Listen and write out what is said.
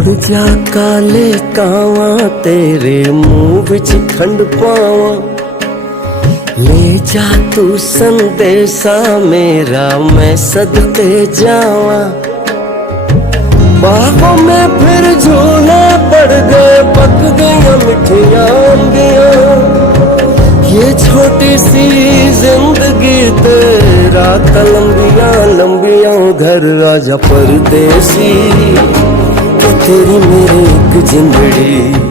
उड़ जा काले कावा तेरे मुंह विच खंड पावा, ले जा तू संदेशा मेरा मैं सदके जावा। बाहों में फिर झूले पड़ गए, पक गई मिठियां अंबियां, ये छोटी सी जिंदगी तेरा लंबियां लंबियां। घर आजा परदेसी, तेरी मेरी एक जिंदड़ी।